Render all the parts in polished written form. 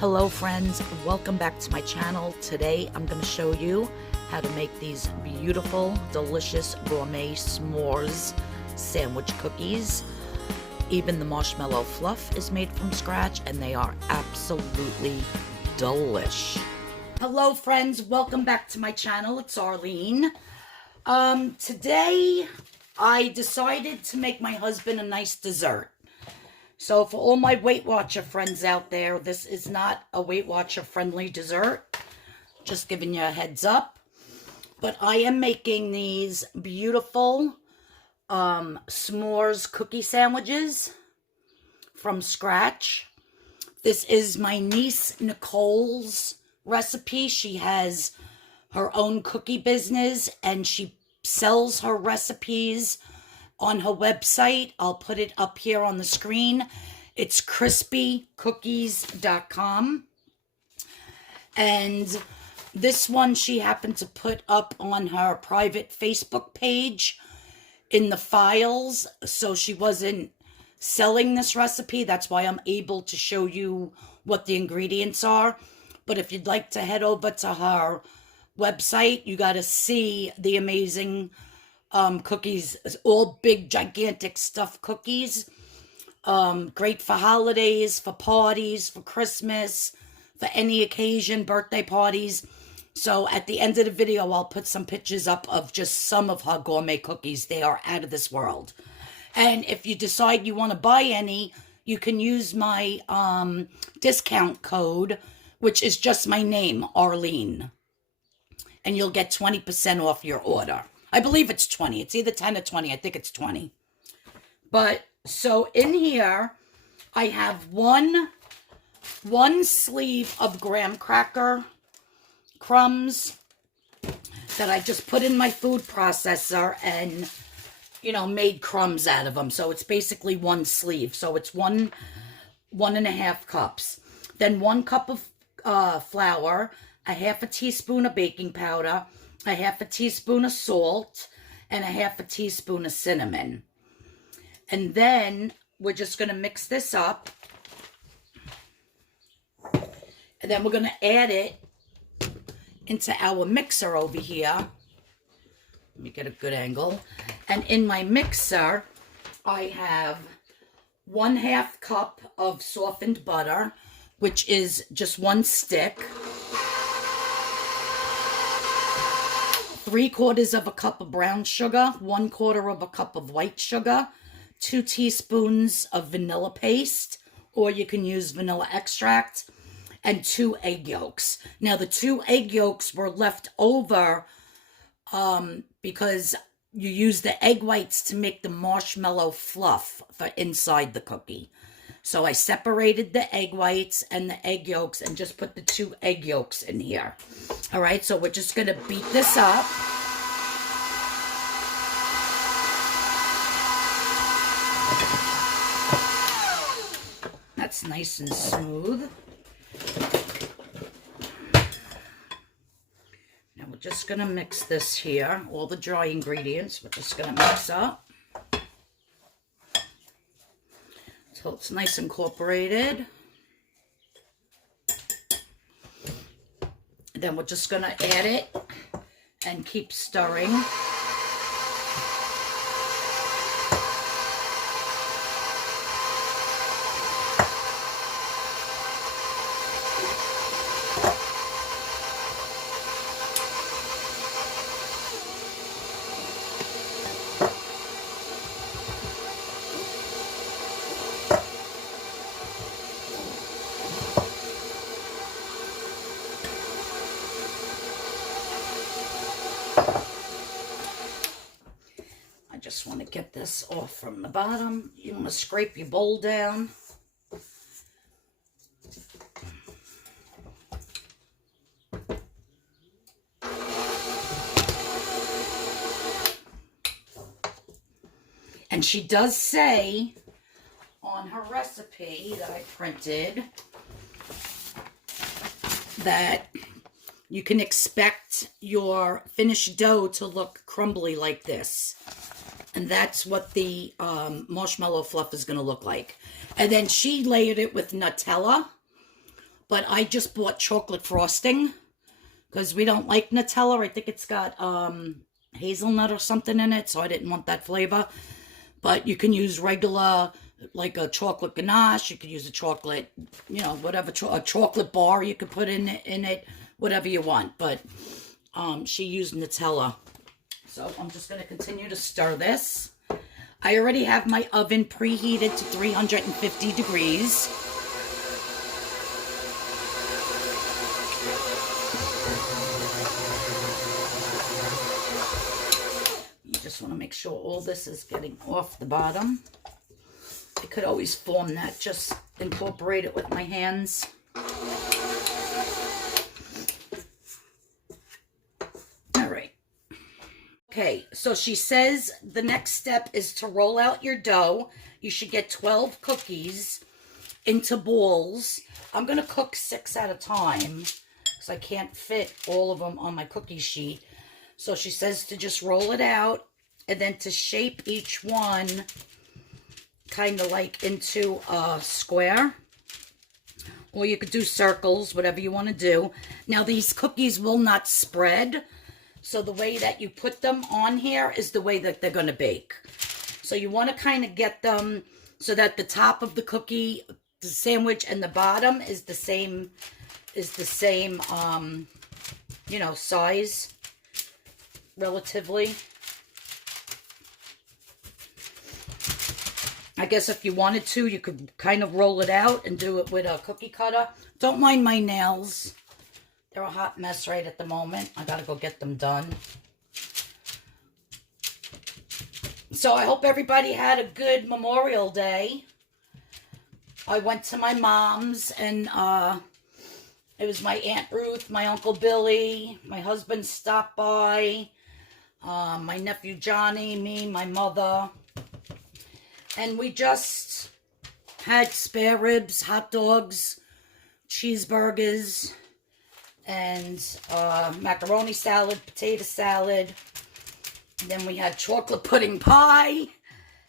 Hello friends, welcome back to my channel. Today I'm going to show you how to make these beautiful, delicious Gourmet S'mores sandwich cookies. Even the Marshmallow Fluff is made from scratch and they are absolutely delish. Hello friends, welcome back to my channel. It's Arlene. Today I decided to make my husband a nice dessert. So for all my Weight Watcher friends out there, this is not a Weight Watcher friendly dessert. Just giving you a heads up. But I am making these beautiful s'mores cookie sandwiches from scratch. This is my niece Nicole's recipe. She has her own cookie business and she sells her recipes on her website. I'll put it up here on the screen. It's crispycookies.com. And this one she happened to put up on her private Facebook page in the files. So she wasn't selling this recipe. That's why I'm able to show you what the ingredients are. But if you'd like to head over to her website, you got to see the amazing cookies. All big gigantic stuffed cookies, great for holidays, for parties, for Christmas, for any occasion, birthday parties. So at the end of the video I'll put some pictures up of just some of her gourmet cookies. They are out of this world. And if you decide you want to buy any, you can use my discount code, which is just my name, Arlene, and you'll get 20% off your order. I believe it's 20. It's either 10 or 20. I think it's 20. But so in here, I have one sleeve of graham cracker crumbs that I just put in my food processor and, you know, made crumbs out of them. So it's basically one sleeve. So it's one and a half cups. Then 1 cup of flour, a half a teaspoon of baking powder, a half a teaspoon of salt, and a half a teaspoon of cinnamon. And then we're just going to mix this up. And then we're going to add it into our mixer over here. Let me get a good angle. And in my mixer, I have 1/2 cup of softened butter, which is just 1 stick. 3/4 of a cup of brown sugar, 1/4 of a cup of white sugar, 2 teaspoons of vanilla paste, or you can use vanilla extract, and 2 egg yolks. Now the 2 egg yolks were left over because you use the egg whites to make the marshmallow fluff for inside the cookie. So I separated the egg whites and the egg yolks and just put the 2 egg yolks in here. All right, so we're just going to beat this up. That's nice and smooth. Now we're just going to mix this here. All the dry ingredients we're just going to mix up. So it's nice incorporated. Then we're just going to add it and keep stirring. I just want to get this off from the bottom. You want to scrape your bowl down. And she does say on her recipe that I printed that you can expect your finished dough to look crumbly like this. And that's what the marshmallow fluff is going to look like. And then she layered it with Nutella, But I just bought chocolate frosting because we don't like Nutella. I think it's got hazelnut or something in it, so I didn't want that flavor. But you can use regular, like a chocolate ganache. You could use a chocolate, you know, whatever, a chocolate bar you could put in it, whatever you want. But she used Nutella. So I'm just going to continue to stir this. I already have my oven preheated to 350 degrees. You just want to make sure all this is getting off the bottom. I could always form that, just incorporate it with my hands. All right. Okay, so she says the next step is to roll out your dough. You should get 12 cookies into balls. I'm going to cook 6 at a time because I can't fit all of them on my cookie sheet. So she says to just roll it out and then to shape each one kind of like into a square. Or you could do circles, whatever you want to do. Now, these cookies will not spread. So the way that you put them on here is the way that they're going to bake. So you want to kind of get them so that the top of the cookie, the sandwich, and the bottom is the same, you know, size, relatively. I guess if you wanted to, you could kind of roll it out and do it with a cookie cutter. Don't mind my nails. They're a hot mess right at the moment. I gotta go get them done. So I hope everybody had a good Memorial Day. I went to my mom's and it was my Aunt Ruth, my Uncle Billy, my husband stopped by, my nephew Johnny, me, my mother. And we just had spare ribs, hot dogs, cheeseburgers, and macaroni salad, potato salad. And then we had chocolate pudding pie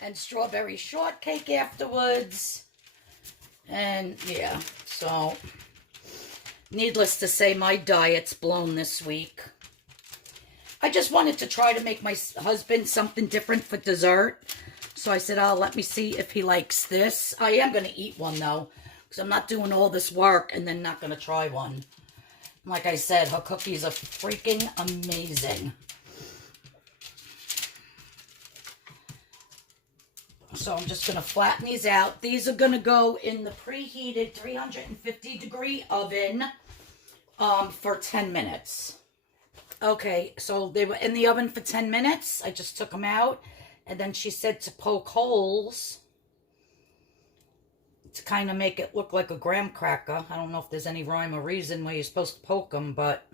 and strawberry shortcake afterwards. And yeah, so needless to say, my diet's blown this week. I just wanted to try to make my husband something different for dessert. So I said, oh, let me see if he likes this. I am going to eat one, though, because I'm not doing all this work and then not going to try one. Like I said, her cookies are freaking amazing. So I'm just going to flatten these out. These are going to go in the preheated 350-degree oven for 10 minutes. Okay, so they were in the oven for 10 minutes. I just took them out. And then she said to poke holes to kind of make it look like a graham cracker. I don't know if there's any rhyme or reason why you're supposed to poke them, but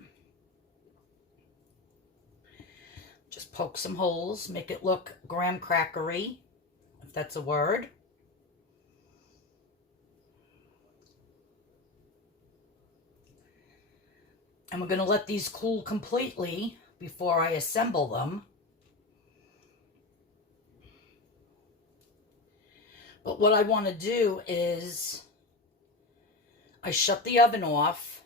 just poke some holes, make it look graham crackery, if that's a word. And we're going to let these cool completely before I assemble them. But what I want to do is I shut the oven off,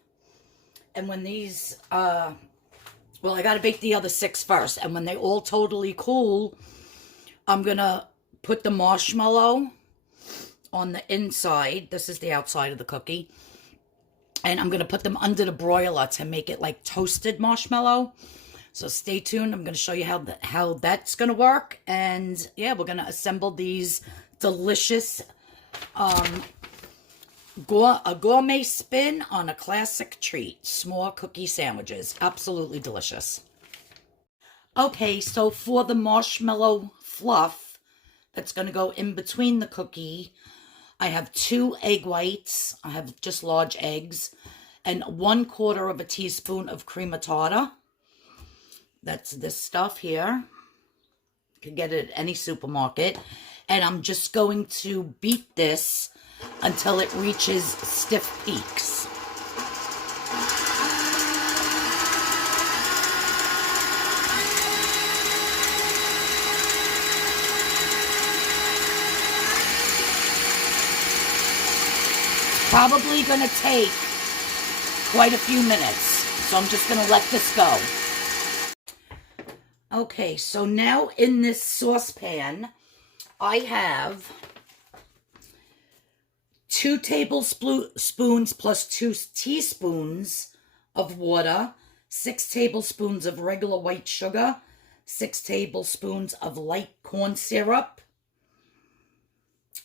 and when these, well, I got to bake the other 6 first, and when they all totally cool, I'm going to put the marshmallow on the inside. This is the outside of the cookie. And I'm going to put them under the broiler to make it like toasted marshmallow. So stay tuned. I'm going to show you how that's going to work. And yeah, we're going to assemble these delicious a gourmet spin on a classic treat. S'more cookie sandwiches. Absolutely delicious. Okay, so for the marshmallow fluff that's going to go in between the cookie, I have 2 egg whites. I have just large eggs. And 1/4 teaspoon of cream of tartar. That's this stuff here. You can get it at any supermarket. And I'm just going to beat this until it reaches stiff peaks. Probably going to take quite a few minutes. So I'm just going to let this go. Okay, so now in this saucepan, I have 2 tablespoons plus 2 teaspoons of water, 6 tablespoons of regular white sugar, 6 tablespoons of light corn syrup,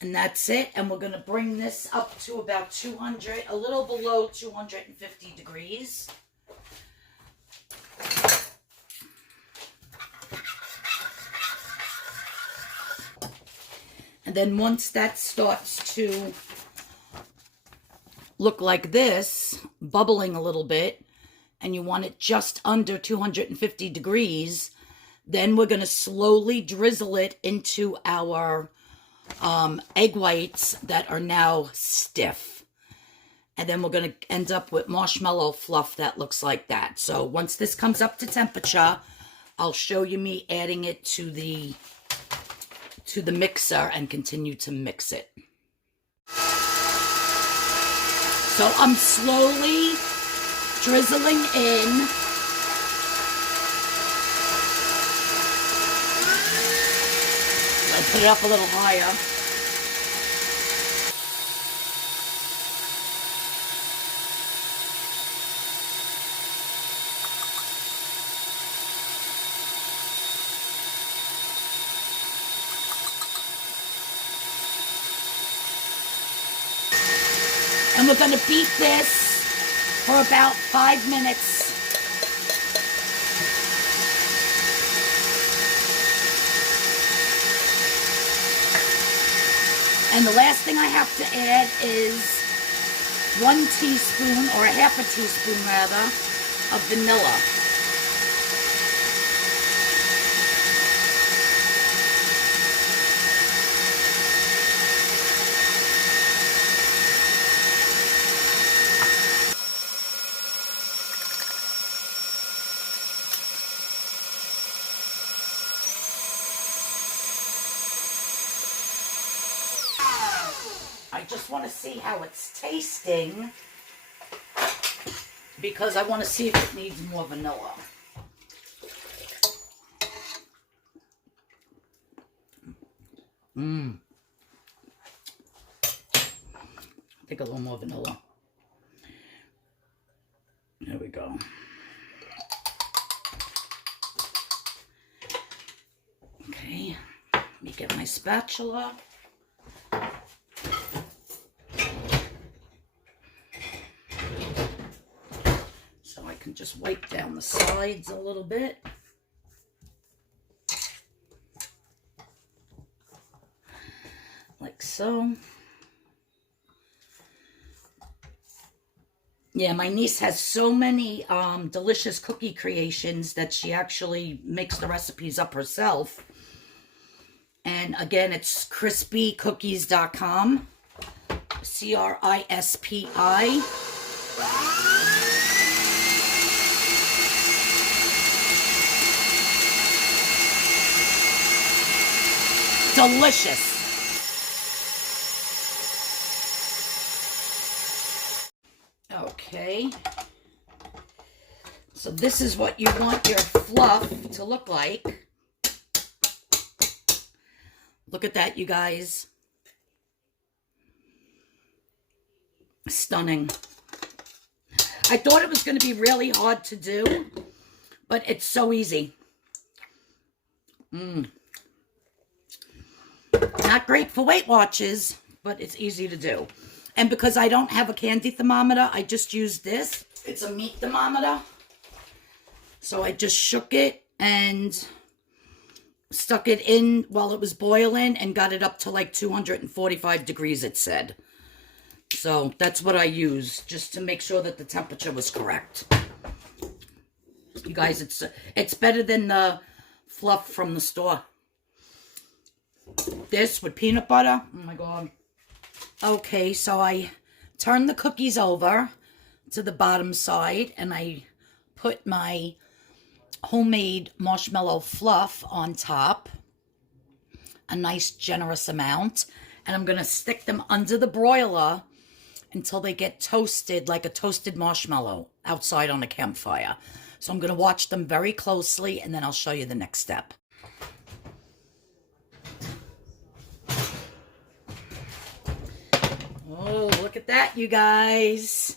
and that's it. And we're going to bring this up to about 200, a little below 250 degrees. And then once that starts to look like this, bubbling a little bit, and you want it just under 250 degrees, then we're going to slowly drizzle it into our egg whites that are now stiff. And then we're going to end up with marshmallow fluff that looks like that. So once this comes up to temperature, I'll show you me adding it to the mixer and continue to mix it. So I'm slowly drizzling in. Let's put it up a little higher. And we're going to beat this for about 5 minutes. And the last thing I have to add is 1 teaspoon, or a half a teaspoon rather, of vanilla. I just want to see how it's tasting because I want to see if it needs more vanilla. I think a little more vanilla. There we go. Okay, let me get my spatula. So I can just wipe down the sides a little bit. Like so. Yeah, my niece has so many delicious cookie creations that she actually makes the recipes up herself. And again, it's crispycookies.com. CRISPI. Delicious. Okay. So this is what you want your fluff to look like. Look at that, you guys. Stunning. I thought it was going to be really hard to do, but it's so easy. Not great for Weight Watchers, but it's easy to do. And because I don't have a candy thermometer, I just use this. It's a meat thermometer. So I just shook it and stuck it in while it was boiling and got it up to like 245 degrees, it said. So that's what I use, just to make sure that the temperature was correct. You guys, it's better than the fluff from the store. This with peanut butter, oh my God. Okay, so I turned the cookies over to the bottom side and I put my homemade marshmallow fluff on top, a nice generous amount, and I'm going to stick them under the broiler until they get toasted like a toasted marshmallow outside on a campfire. So I'm going to watch them very closely, and then I'll show you the next step. Oh, look at that, you guys.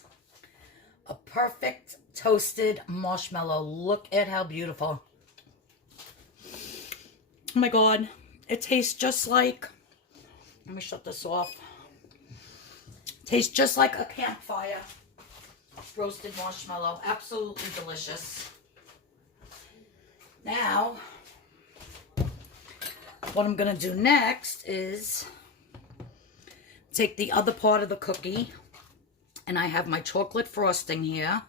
A perfect toasted marshmallow. Look at how beautiful. Oh my God. It tastes just like, let me shut this off. Tastes just like a campfire roasted marshmallow. Absolutely delicious. Now, what I'm going to do next is take the other part of the cookie, and I have my chocolate frosting here.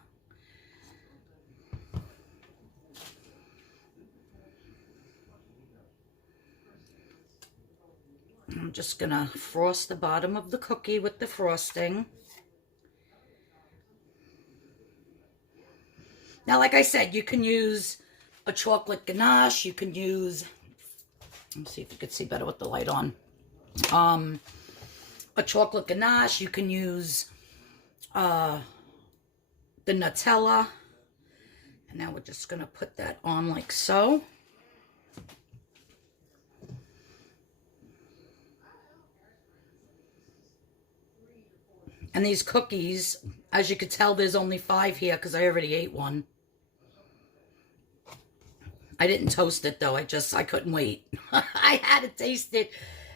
I'm just going to frost the bottom of the cookie with the frosting. Now, like I said, you can use a chocolate ganache. You can use, let's see if you can see better with the light on. A chocolate ganache. You can use the Nutella. And now we're just going to put that on like so. And these cookies, as you could tell, there's only 5 here because I already ate one. I didn't toast it though. I couldn't wait. I had to taste it.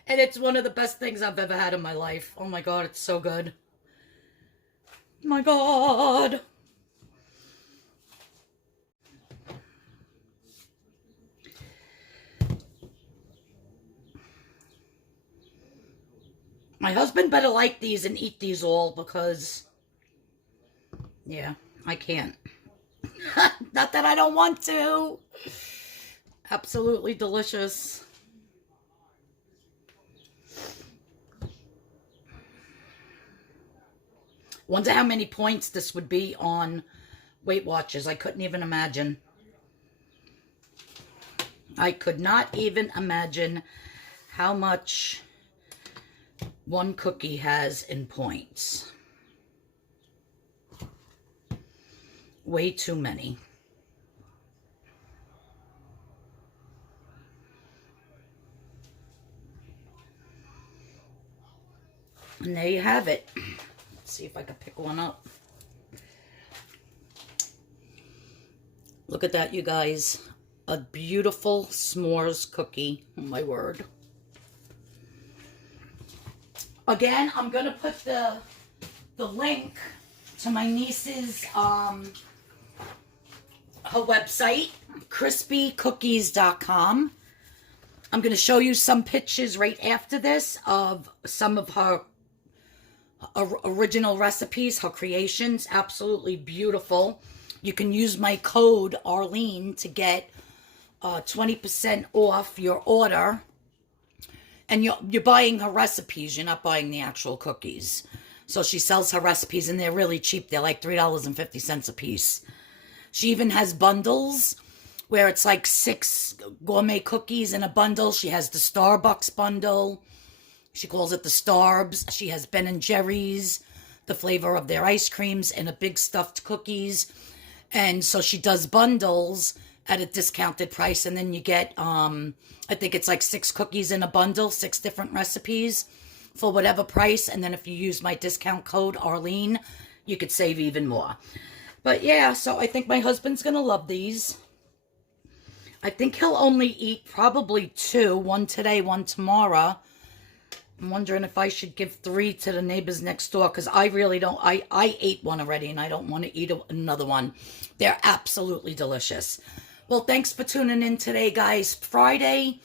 And it's one of the best things I've ever had in my life. Oh my God, it's so good. My God. My husband better like these and eat these all because, yeah, I can't. Not that I don't want to. Absolutely delicious. Wonder how many points this would be on Weight Watchers. I couldn't even imagine. I could not even imagine how much one cookie has in points. Way too many. And there you have it. Let's see if I can pick one up. Look at that, you guys. A beautiful s'mores cookie. Oh my word. Again, I'm going to put the link to my niece's her website, crispycookies.com. I'm going to show you some pictures right after this of some of her original recipes, her creations. Absolutely beautiful. You can use my code Arlene to get 20% off your order. And you're buying her recipes. You're not buying the actual cookies. So she sells her recipes, and they're really cheap. They're like $3.50 a piece. She even has bundles where it's like 6 gourmet cookies in a bundle. She has the Starbucks bundle. She calls it the Starbs. She has Ben & Jerry's, the flavor of their ice creams, and a big stuffed cookies. And so she does bundles at a discounted price, and then you get, I think it's like 6 cookies in a bundle, 6 different recipes for whatever price. And then if you use my discount code Arlene, you could save even more. But yeah, so I think my husband's going to love these. I think he'll only eat probably 2, one today, one tomorrow. I'm wondering if I should give 3 to the neighbors next door, because I really don't, I ate one already and I don't want to eat another one. They're absolutely delicious. Well, thanks for tuning in today, guys. Friday,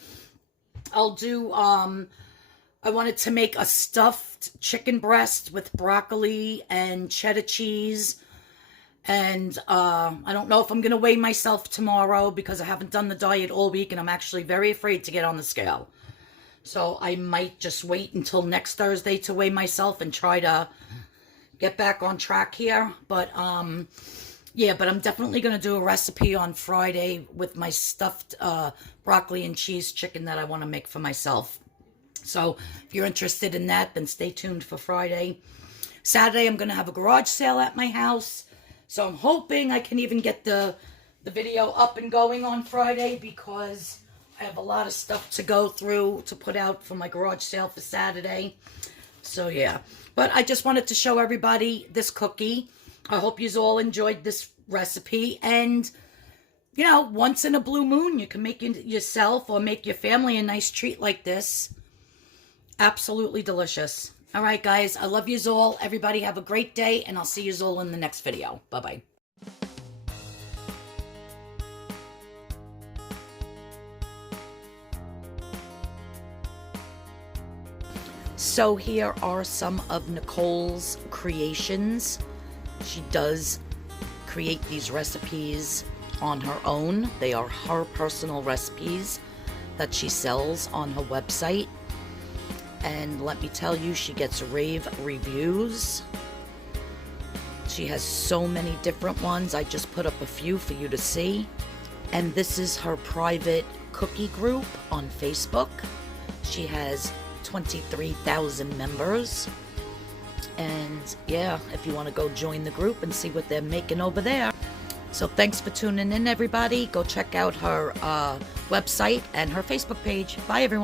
I'll do, I wanted to make a stuffed chicken breast with broccoli and cheddar cheese. And I don't know if I'm going to weigh myself tomorrow because I haven't done the diet all week and I'm actually very afraid to get on the scale. So I might just wait until next Thursday to weigh myself and try to get back on track here. But yeah, but I'm definitely going to do a recipe on Friday with my stuffed broccoli and cheese chicken that I want to make for myself. So if you're interested in that, then stay tuned for Friday. Saturday, I'm going to have a garage sale at my house. So I'm hoping I can even get the video up and going on Friday, because I have a lot of stuff to go through to put out for my garage sale for Saturday. So yeah, but I just wanted to show everybody this cookie. I hope you all enjoyed this recipe, and you know, once in a blue moon, you can make yourself or make your family a nice treat like this. Absolutely delicious. All right, guys, I love you all. Everybody have a great day, and I'll see you all in the next video. Bye-bye. So here are some of Nicole's creations. She does create these recipes on her own. They are her personal recipes that she sells on her website. And let me tell you, she gets rave reviews. She has so many different ones. I just put up a few for you to see. And this is her private cookie group on Facebook. She has 23,000 members. And yeah, if you want to go join the group and see what they're making over there. So thanks for tuning in, everybody. Go check out her website and her Facebook page. Bye, everyone.